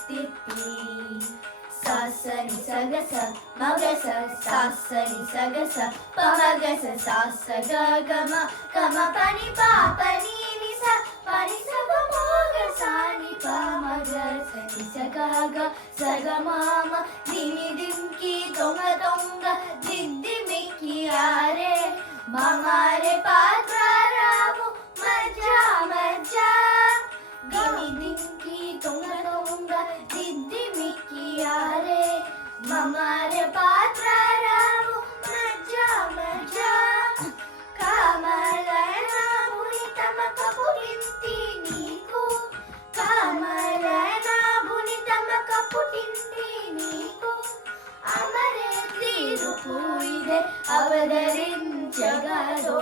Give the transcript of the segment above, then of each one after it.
తిత్తి సాసని సగస మగస సాసని సగస పమగస సాస గమ గమ పని పాపని నిస పని సగ మగ సాని పమగస నిస గగ సగ మామ దిని దింకి తొంగ తొంగ దిద్ది మిక్కి ఆరే మమారే పాత్ర రాము మజా మజా దిని దింకి తొంగ తొంగ దిద్ది మిక్కి ఆరే మమారే పాత్ర రాము మజా మజా కామలన ముని తమక పుట్టింది నీకు కామలన ముని తమక పుట్టింది నీకు అమరే తీరుపు ఇదే అవతరించగదో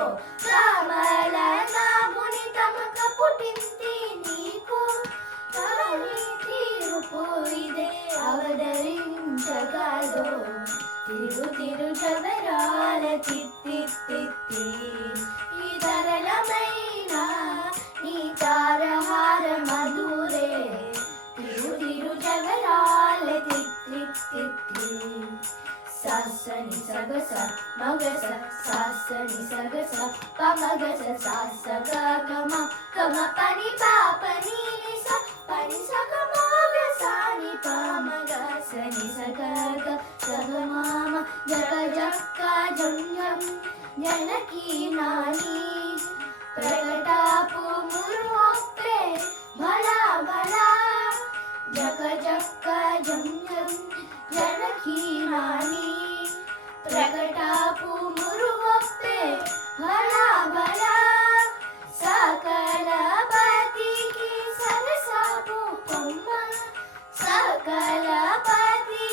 కామలన ముని తమక పుట్టింది నీకు అమరే తీరుపు ఇదే అవతరించగదో తిరు తిరు జవరాల తిత్తి తిత్తి ఈ తరళమైన నీ తారహార మధురే తిరు తిరు జవరాల తిత్తి తిత్తి సాసని సగస మగస సాసని సగస పమగస సాస గమ గమ పని పాపని నిస పని సగ మగ సాని పమగస నిస గగ సగ మామ జగ జక్క జం జం జనకి నాని ప్రగటాపు మురువప్పే భలా భలా జగ జక్క జం జం జనకి నాని ప్రగటాపు మురువప్పే భలా భలా సకల పతికి సరసాపు కొమ్మ సకల పతికి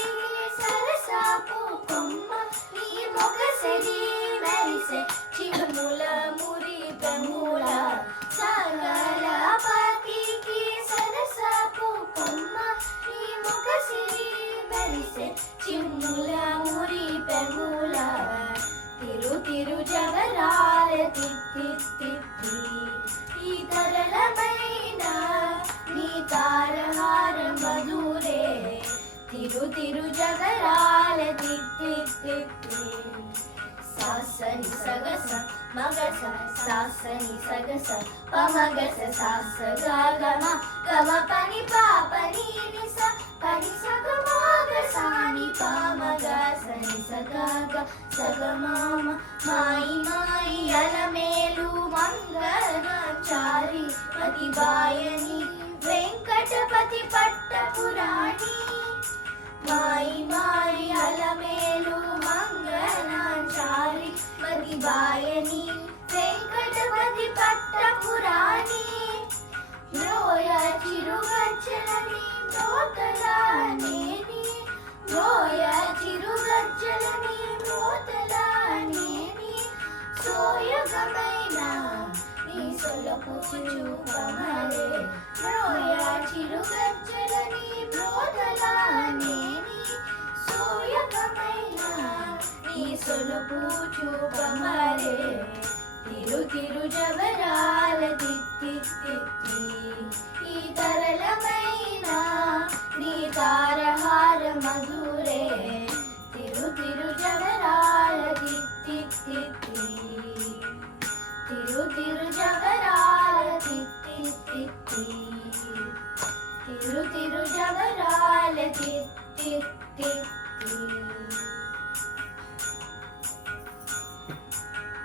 సరసాపు కొమ్మ నీ మొగసరి మెరిసే చిమ్ముల మురి పెముల సకల పతికి సరసాపు కొమ్మ నీ మొగసరి మెరిసే చిమ్ముల మురి పెముల తిరు తిరు జవరాల తిత్తి తిత్తి ఈ తరళమైన నీ తారహార మధురే తిరు తిరు జవరాల తిత్తి తిత్తి సాసని సగస మగస సాసని సగస పమగస సాస గమ గమ పని పాపని నిస పని సగ మగ సాని పమగస నిస గగ సగ మామ మాయి మాయి అలమేలు మంగళాచారి పతి బాయని వెంకటపతి పట్టపురాణి మాయి మాయి అలమేలు మంగళాచారి పతి బాయని వెంకటపతి పట్టపురాణి రోయ చిరుగజ్జలని మోతలానేని రోయ చిరుగజ్జలని మోతలానేని సోయగమైన నీ సొలపు చూపమరే రోయ చిరుగజ్జలని మోతలానేని సోయగమైన నీ సొలపు చూపమరే తిరు తిరు జవరాల తిత్తి తిత్తి ఈ తరళమైన నీ తారహార మధురే తిరు తిరు జవరాల తిత్తి తిత్తి తిరు తిరు జవరాల తిత్తి తిత్తి తిరు తిరు జవరాల తిత్తి తిత్తి